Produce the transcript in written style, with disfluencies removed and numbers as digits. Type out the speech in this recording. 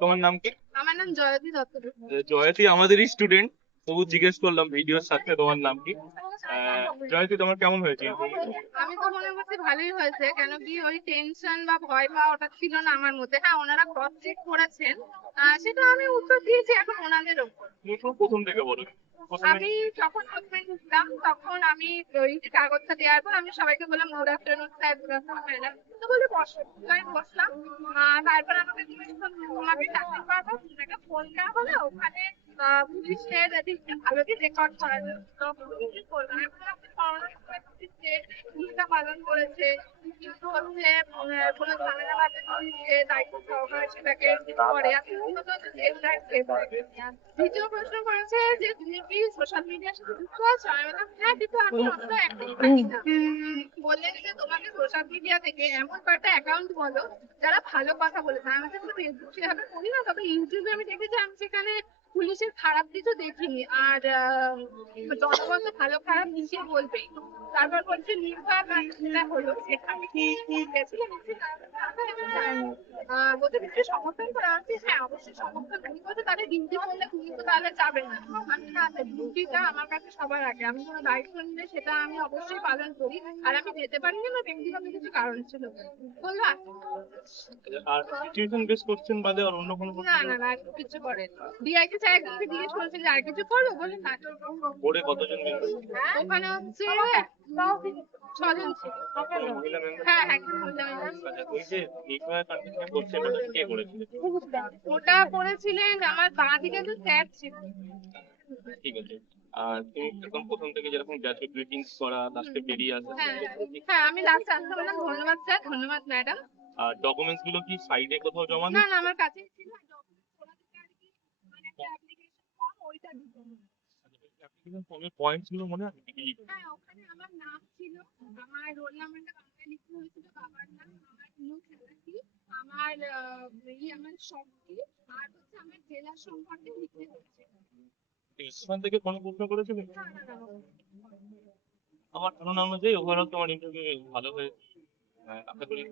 তোমার নাম কি? আমার নাম জয়তী দত্ত। জয়তী আমাদেরই স্টুডেন্ট, তবু জিজ্ঞেস করলাম ভিডিওর সাথে তোমার নাম কি। জয়তী, তোমার কেমন হয়েছে interview? আমি তো মনে করছি ভালোই হয়েছে, কেন কি ওই টেনশন বা ভয় পাওয়া ওটা ছিল না আমার মধ্যে। হ্যাঁ, ওনারা ক্রস চেক করেছেন, সেটা আমি উত্তর দিয়েছি এখন ওনাদের ওপর। তুমি একটু প্রথম থেকে বলো। প্রথমে আমি যখন প্রথমে ঢুকলাম তখন আমি ওই কাগজটা দেওয়ার পর আমি সবাইকে বললাম good afternoon sir, good afternoon madam. তো বলে বসো, তো আমি বসলাম। তারপর আমাকে জিজ্ঞেস করলো তোমাকে চাকরি পাবো, তোমাকে ফোন দেওয়া হলো ওখানে পুলিশের দিকটা ভালো কি রেকর্ড করা যায়। তো আমি কি করলাম, এখন আপনি করোনার সময় পুলিশে ভূমিকা পালন করেছে, কিন্তু হচ্ছে কোনো ঝামেলা বাধে পুলিশে দায়িত্ব সহকারে সেটাকে করে। আমি মূলত দ্বিতীয় প্রশ্ন করেছে যে তুমি কি সোশ্যাল মিডিয়ার সাথে যুক্ত আছো, আমি বললাম হ্যাঁ, কিন্তু আমি অন্য একটাই থাকি না। বললেন যে তোমাকে সোশ্যাল মিডিয়া থেকে এমন কয়েকটা অ্যাকাউন্ট বলো যারা ভালো কথা বলেছে। আমি বলছি ফেসবুক সেভাবে করি না, তবে ইউটিউবে আমি দেখেছি, আমি সেখানে পুলিশের খারাপ কিছু দেখিনি। আর জনগণ তো ভালো খারাপ মিশিয়ে বলবেই। তারপর বলছে নির্ভয়া কাণ্ডটা হলো সেখানে কি গেছিলেন? বলতে কিছু সমর্থন করা হচ্ছে। হ্যাঁ, অবশ্যই সমর্থন করি। বলতে তাদের ডিউটি করলে তুমি তো তাহলে যাবে না। আমি না, ডিউটিটা আমার কাছে সবার আগে। আমি কোনো দায়িত্ব নিলে সেটা আমি অবশ্যই পালন করি। আর আমি যেতে পারিনি না, ব্যক্তিগত কিছু কারণ ছিল। বললো আর সিচুয়েশন বেস কোশ্চেন বাদে আর অন্য কোনো না কোশ্চেন? না না, আর কিছু করেন। ডিআইটি স্যার একজনকে জিজ্ঞেস করেছিল যে আর কিছু করবো, বলে না। বোর্ডে কতজন মেম্বার? ওখানে হচ্ছে 6 জন ছিল। কোনো মহিলা মেম্বার? হ্যাঁ হ্যাঁ, একজন মহিলা member। আচ্ছা, ওই যে নির্ভয়া কাণ্ডটা করছেন, ওটা কে করেছিল? ওটা করেছিলেন আমার বাঁ দিকে যে স্যার ছিল। ঠিক আছে। আর তুমি একদম প্রথম থেকে যেরকম গেছো, গ্রিটিংস করা, লাস্টে বেরিয়ে আসা, হ্যাঁ ঠিক? হ্যাঁ, আমি লাস্টে আসতে বললাম ধন্যবাদ স্যার, ধন্যবাদ ম্যাডাম। আর ডকুমেন্টস গুলো কি সাইডে কোথাও জমা না দিচ্ছ? না, আমার কাছেই ছিল। ওরা থেকে আর কি, মানে একটা অ্যাপ্লিকেশন ফর্ম, ওইটা দিতে হবে। অ্যাপ্লিকেশন ফর্মের পয়েন্টস গুলো মনে আছে কি? হ্যাঁ, ওখানে আমার নাম ছিল, আমার রোল নাম্বারটা বাংলায় লিখতে হয়েছিল, বাবার নাম, আমার প্রিয় খেলা কি, আমার আমার শখ কি, আর হচ্ছে আমার জেলা সম্পর্কে লিখতে হয়েছে। এখান থেকে কোনো প্রশ্ন করেছিল? না না না। আমার ধারণা অনুযায়ী ওভারঅল তোমার ইন্টারভিউ ভালো হয়েছে। আশা করি